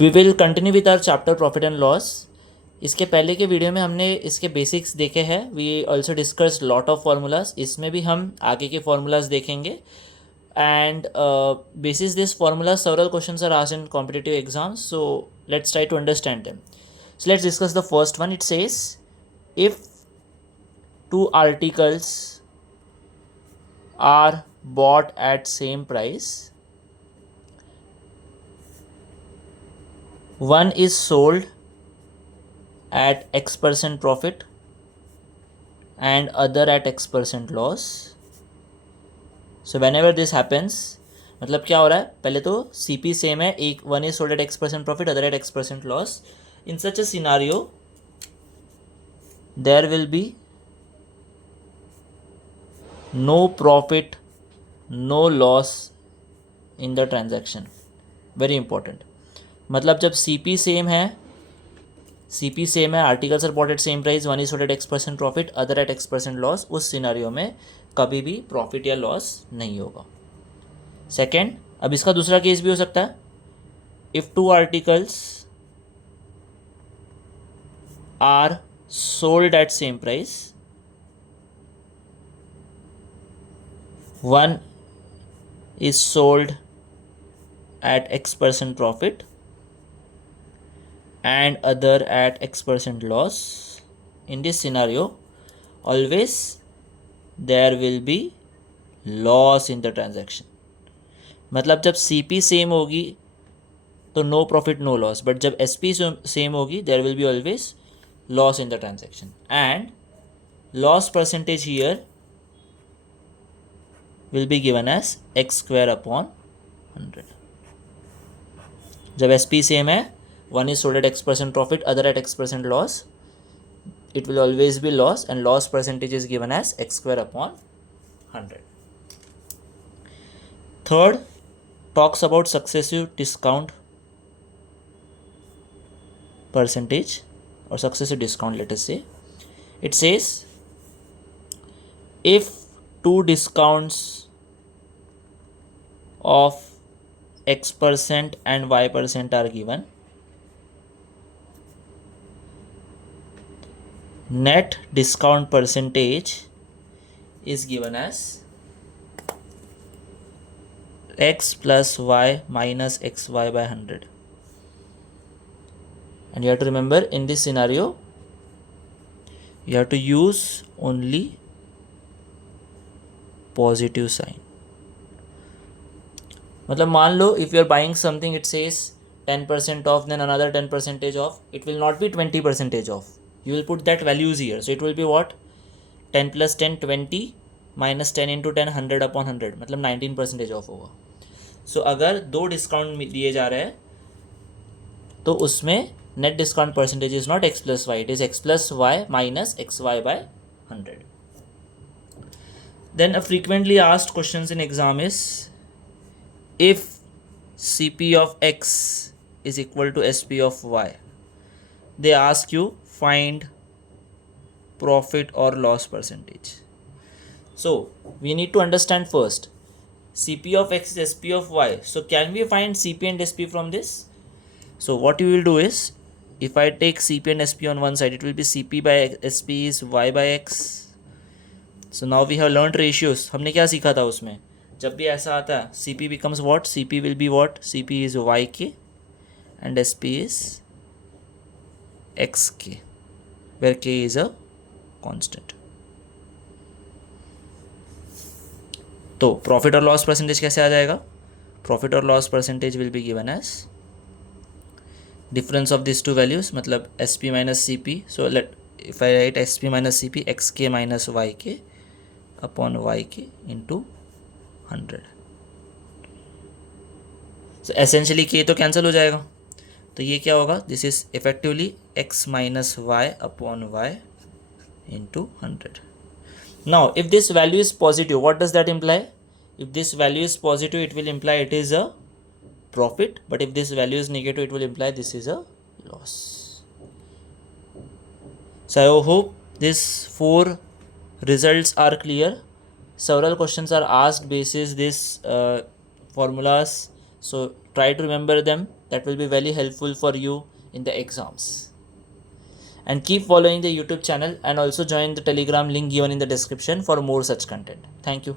We will continue with our chapter profit and loss. इसके पहले के वीडियो में हमने इसके बेसिक्स देखे हैं. We also discuss lot of formulas. इसमें भी हम आगे के फार्मूलाज देखेंगे. And basis this formula several questions are asked in competitive exams, so let's try to understand them. So let's discuss the first one. It says if two articles are bought at same price, one is sold at X% profit and other at X% loss. So when ever this happens, मतलब क्या हो रहा है, पहले तो सी P same है, एक one is sold at X% profit, other at X% loss. In such a scenario there will be no profit no loss in the transaction. Very important. मतलब जब सी पी सेम है, articles are bought at same price, one is sold at X% profit, other at X% loss, उस scenario में कभी भी profit या loss नहीं होगा. सेकेंड, अब इसका दूसरा केस भी हो सकता है. If two articles are sold at same price, one is sold at X% profit and other at X% loss. In this scenario, always there will be loss in the transaction. मतलब जब CP same होगी तो no profit no loss, but जब SP same होगी there will be always loss in the transaction. And loss percentage here will be given as X² upon 100. जब SP same है, one is sold at X% profit, other at X% loss, it will always be loss, and loss percentage is given as X² upon 100. Third talks about successive discount percentage or successive discount, let us say. It says if two discounts of X% and Y% are given, net discount percentage is given as X plus Y minus XY by 100. And you have to remember, in this scenario you have to use only positive sign. मतलब मान लो if you are buying something, it says 10% off, then another 10% off, it will not be 20% off. You will put that values here, so it will be what, 10 plus 10 20 minus 10 into 10 100 upon 100, मतलब 19% of होगा. सो अगर दो discount दिए जा रहे हैं तो उसमें net discount percentage is not X plus Y, it is X plus Y minus XY by 100. Then a frequently asked questions in exam is if CP of X is equal to SP of Y, they ask you find profit or loss percentage. So we need to understand first CP of X is SP of Y. So can we find CP and SP from this? So what you will do is, if I take CP and SP on one side, it will be CP by SP is Y by X. So now we have learned ratios. हमने क्या सीखा था उसमें, जब भी ऐसा आता है CP becomes what, CP will be what, CP is YK and SP is XK, where K is a constant. तो प्रॉफिट और लॉस परसेंटेज कैसे आ जाएगा, प्रॉफिट और loss percentage will be given age difference of this to values, मतलब SP minus CP. So let if I right SP minus CP, XK minus YK upon YK into 100. So essentially K तो cancel हो जाएगा, तो ये क्या होगा, this is effectively X minus Y upon Y into 100. Now if this value is positive, what does that imply? If this value is positive, it will imply it is a profit, but if this value is negative, it will imply this is a loss. So I hope these 4 results are clear. Several questions are asked basis this formulas, so try to remember them. That will be very helpful for you in the exams. And keep following the YouTube channel and also join the Telegram link given in the description for more such content. Thank you.